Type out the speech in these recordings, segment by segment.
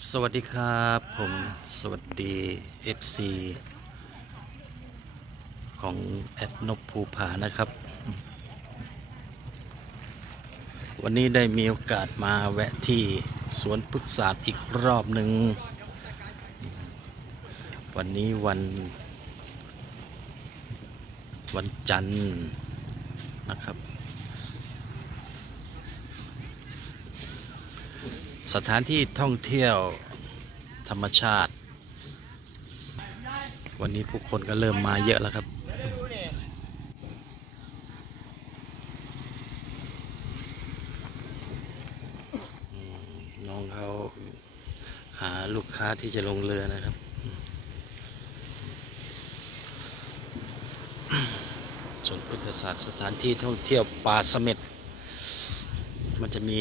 สวัสดีครับผมสวัสดี FC ของแอดนบภูผานะครับ วันนี้ได้มีโอกาสมาแวะที่สวนพฤกษศาสตร์อีกรอบหนึ่ง วันนี้วัน วันจันทร์นะครับ สถานที่ท่องเที่ยวธรรมชาติ วันนี้ผู้คนก็เริ่มมาเยอะแล้วครับ น้องเขาหาลูกค้าที่จะลงเรือนะครับส่วนพุทธศาสตร์สถานที่ท่องเที่ยวป่าเสม็ดมันจะมี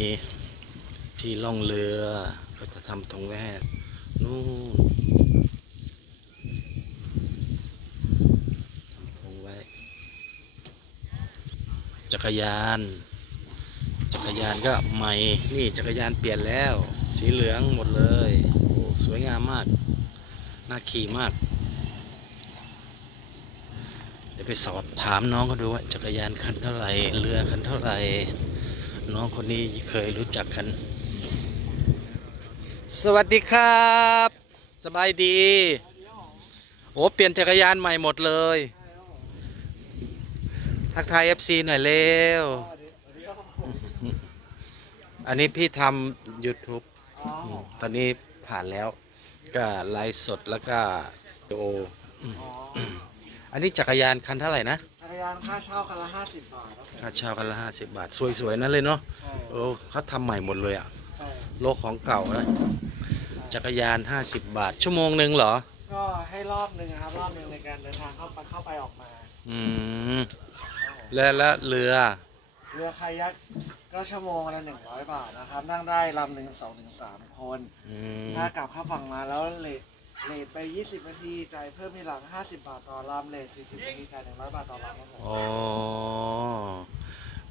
ที่ล่องเรือ ก็จะทำตรงแว่นู่นทำตรงไว้จักรยาน จักรยานก็ใหม่ นี่จักรยานเปลี่ยนแล้ว สีเหลืองหมดเลย โอ้สวยงามมาก น่าขี่มาก เดี๋ยวไปสอบถามน้องเขาดูว่าจักรยานคันเท่าไหร่ เรือคันเท่าไหร่ น้องคนนี้เคยรู้จักกัน สวัสดีครับ สบายดี โอ้เปลี่ยนจักรยานใหม่หมดเลย ทักทาย FC หน่อยเร็ว อันนี้พี่ทำ YouTube อ๋อมตอนนี้ผ่านแล้ว ก็ไลฟ์สดแล้วก็วิดีโออืมอ๋ออันนี้จักรยานคันเท่าไหร่นะ จักรยานค่าเช่าคันละห้าสิบบาทครับผมค่าเช่าคันละห้าสิบบาท สวยๆนั่นเลยเนาะใช่โอ้เขาทำใหม่หมดเลยอะใช่ โลกของเก่านะใช่จักรยาน 50 บาท ชั่วโมงหนึ่งเหรอ ก็ให้รอบหนึ่งนะครับ รอบหนึ่งในการเดินทางเข้าไปเข้าไปออกมาอืมครับผมแล้วแล้วเรือ เรือคายักก็ชั่วโมงละหนึ่งร้อยบาทนะครับ นั่งได้ลำหนึ่งสองถึงสามคน อืมถ้ากลับเข้าฝั่งมาแล้วเลทเลทไปยี่สิบนาทีจ่ายเพิ่มทีหลังห้าสิบบาทต่อลำเลทสี่สิบนาทีจ่ายหนึ่งร้อยบาทต่อลำครับผม อ๋อ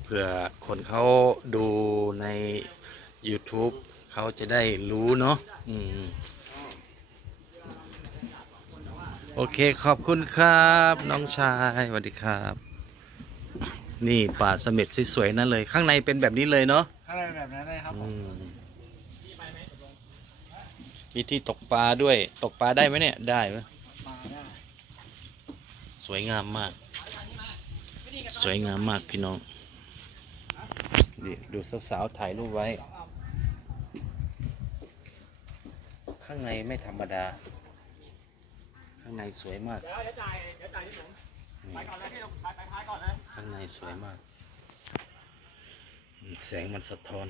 เผื่อคนเขาดูใน YouTube เขาจะได้รู้เนาะอืมโอเคขอบคุณครับ น้องชายสวัสดีครับ นี่ป่าเสม็ดสวยๆนั่นเลย ข้างในเป็นแบบนี้เลยเนาะข้างในแบบนั้นเลยครับผอืมมมีที่ตกปลาด้วย ตกปลาได้ไหมเนี่ย ได้ไหมมาได้สวยงามมาก สวยงามมากพี่น้องนี่ดูสาวๆถ่ายรูปไว้ ข้างในไม่ธรรมดา ข้างในสวยมากนี่ข้างในสวยมากอืมแสงมันสะท้อน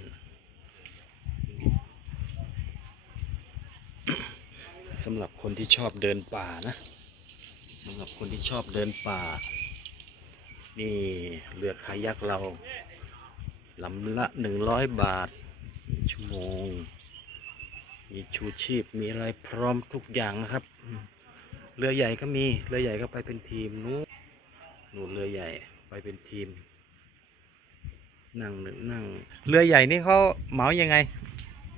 สำหรับคนที่ชอบเดินป่านะสำหรับคนที่ชอบเดินป่า นี่เรือคายักเราลำละหนึ่งร้อยบาทชั่วโมง มีชูชีพมีอะไรพร้อมทุกอย่างนะครับอืมเรือใหญ่ก็มีเรือใหญ่ก็ไปเป็นทีมนู้นนู่นเรือใหญ่ไปเป็นทีม นั่งหนึ่งนั่ง เรือใหญ่นี่เขาเหมายังไง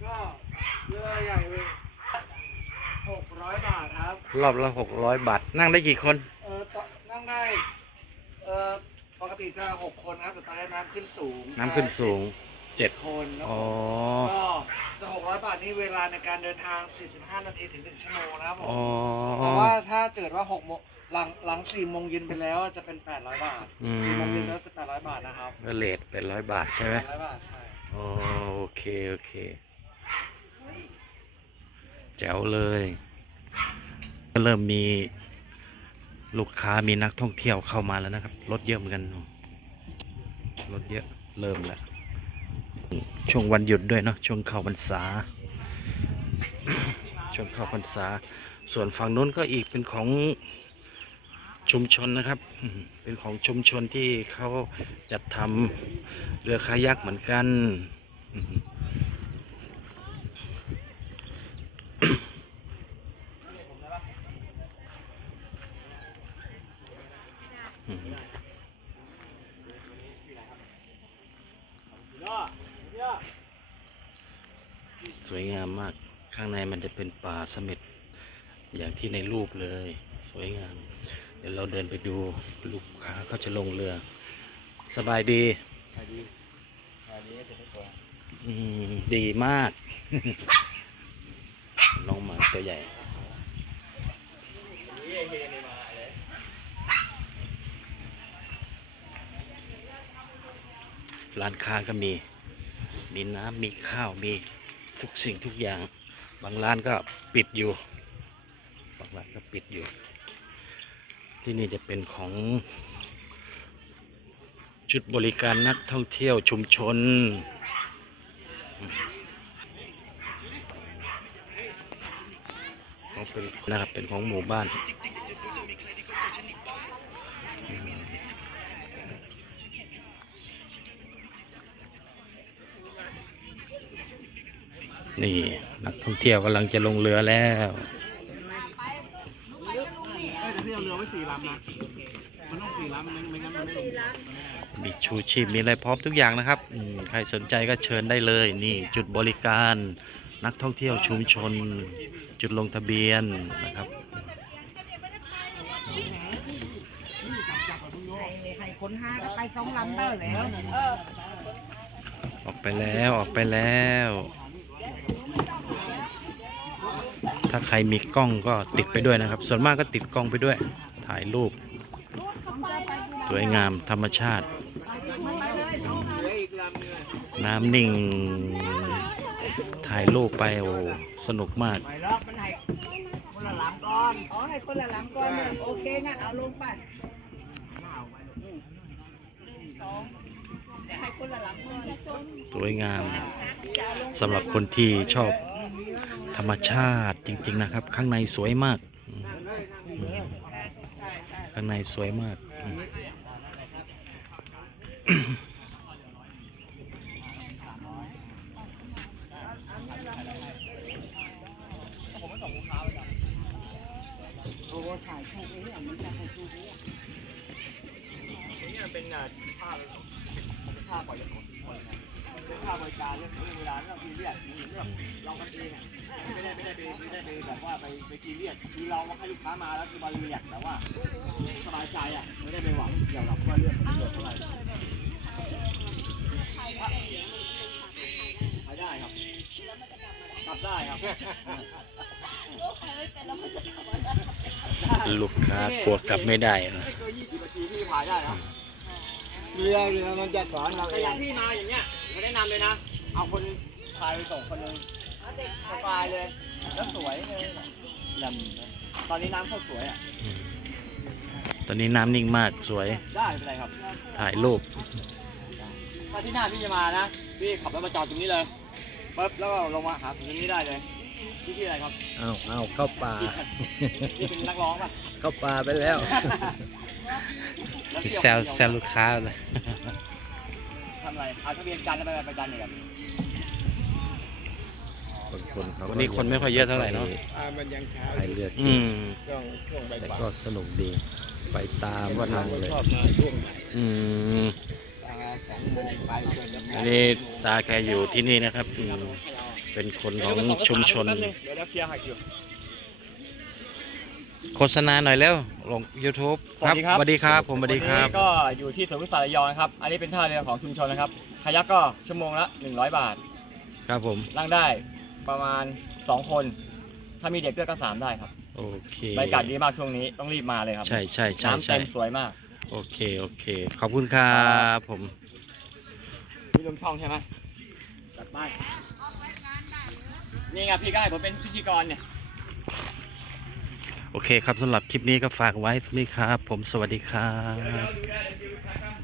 ก็เรือใหญ่หกร้อยบาทครับรอบละหกร้อยบาท นั่งได้กี่คน เออตนั่งได้เออปกติจะหกคนนะครับแต่ตอนนี้น้ำขึ้นสูงน้ำขึ้นสูง เจ็ดคนครับอ๋อผมก็จะหกร้อยบาทนี่เวลาในการเดินทาง 45 นาทีถึง 1 ชั่วโมงนะครับผมอ๋อแต่ว่าถ้าเกิดว่า6โมงหลังหลัง4โมงเย็นไปแล้วจะเป็น 800 บาทอืม 4โมงเย็นแล้วจะ800 บาทนะครับก็เลทเป็นร้อยบาทใช่ไหม800บาทใช่อ๋อโอเค โอเค แจ๋วเลย ก็เริ่มมีลูกค้ามีนักท่องเที่ยวเข้ามาแล้วนะครับ รถเยอะเหมือนกัน รถเยอะ เริ่มแล้ว ช่วงวันหยุดด้วยเนาะช่วงเข้าพรรษา ช่วงเข้าพรรษา ส่วนฝั่งนู้นก็อีกเป็นของชุมชนนะครับ เป็นของชุมชนที่เขาจัดทำเรือคายักเหมือนกันอืมอืม สวยงามมาก ข้างในมันจะเป็นป่าเสม็ดอย่างที่ในรูปเลย สวยงาม เดี๋ยวเราเดินไปดูลูกค้าเขาจะลงเรือ สบายดีขายดีขายดีจะไม่กวอืมดีมาก น้องหมาตัวใหญ่ลยร้านค้าก็มี มีน้ำมีข้าวมี ทุกสิ่งทุกอย่าง บางร้านก็ปิดอยู่ บางร้านก็ปิดอยู่ ที่นี่จะเป็นของจุดบริการนักท่องเที่ยวชุมชน ของเป็นนะครับเป็นของหมู่บ้าน นี่นักท่องเที่ยวกำลังจะลงเรือแล้วเอ้ยแต่พี่เอาเรือไว้สี่ลำนะมันต้องสี่ลำมันไม่งั้นมันไม่ลงมีชูชีพมีอะไรพร้อมทุกอย่างนะครับอืมใครสนใจก็เชิญได้เลย นี่จุดบริการนักท่องเที่ยวชุมชน จุดลงทะเบียนนะครับให้ให้คนห้าก็ไปสองลำได้แล้วออกไปแล้วออกไปแล้ว ถ้าใครมีกล้องก็ติดไปด้วยนะครับ ส่วนมากก็ติดกล้องไปด้วย ถ่ายรูป สวยงามธรรมชาติเหลืออีกลำนึงน้ำนิ่ง ถ่ายรูปไปโอ้สนุกมากไปแล้วมันให้คนละลำก่อนอ๋อให้คนละลำก่อนหนึ่งโอเคงั้นเอาลงไปสองให้คนละลำก่อนสวยงามจะเอาลงสำหรับคนที่ชอบ ธรรมชาติจริง ๆ นะครับ ข้างในสวยมาก ข้างในสวยมาก เป็นงานค่าเลย ค่าปล่อยของคนนะเป็นค่าบริการเรื่องเวลาเราพีเรียกเรื่องเรากันเองไม่ได้ไม่ได้ไปไม่ได้ไปแบบว่าไปไปทีเรียกคือเราให้ลูกค้ามาแล้วคือมาเรียกแต่ว่าสบายใจอะไม่ได้ไปหวังเกี่ยวกับว่าเรื่องประโยชน์เท่าไหร่ไปได้ครับกลับได้ครับลูกค้ากลัวกลับไม่ได้นะไม่เกินยี่สิบนาทีที่พายได้ครับ เรือเรือมันจะสอนเราแต่เออย่างงที่มาอย่างเงี้ยไม่แนะนำเลยนะ เอาคนพายไปส่งคนหนึงสบายเลย แล้วสวยเลยแหลมตอนนี้น้ำเข้าสวยอะอืมตอนนี้น้ำนิ่งมากสวยได้ไม่เป็นไรครับ ถ่ายรูป ถ้าที่หน้าพี่จะมานะ พี่ขับรถมาจอดตรงนี้เลยปุ๊บแล้วก็ลงมาหาผมตรงนี้ได้เลยพี่ชื่ออะไรครับ เอาเอาเข้าป่า พี่เป็นนักร้องป่ะ เข้าป่าไปแล้วล้วเที่ยว แซวแซวลูกค้าเลยทำอะไรเอาทะเบียนจันทร์แล้วไปไปจันทร์เนี่ยครับคนเขาวันนี้คนไม่ค่อยเยอะเท่าไหร่เนอะอ่ามันยังเช้าถ่ายอยู่เรืออืมช่วงช่วงบ่ายแต่ๆก็สนุกดี ไปตามว่าทางเลยชอบมาช่วงไหนอืมทางสองโมงไปจนจะอันนี้ตาแกอยู่ที่นี่นะครับอืมเป็นคนของชุมชนแป๊บนึงเดี๋ยวเดี๋ยวเคลียร์ให้อยู่ โฆษณาหน่อยแล้วลง YouTube สวัสดีครับ สวัสดีครับ ผมสวัสดีครับ วันนี้ก็อยู่ที่สวนพุทธาระยองนะครับ อันนี้เป็นท่าเรือของชุมชนนะครับคายักก็ชั่วโมงละ 100 บาท ครับผม นั่งได้ประมาณ 2 คน ถ้ามีเด็กด้วยก็ 3 ได้ครับโอเคบรรยากาศดีมากช่วงนี้ต้องรีบมาเลยครับ ใช่ใช่ใช่น้ำใช่เต็มสวยมาก โอเค โอเค ขอบคุณครับผมพี่ลงช่องใช่ไหมจัดไปนี่ไงพี่ก็ให้ผมเป็นพิธีกรเนี่ย โอเคครับสำหรับคลิปนี้ก็ฝากไว้ที่นี่ครับ ผมสวัสดีครับดูได้เดี๋ยวดูครับ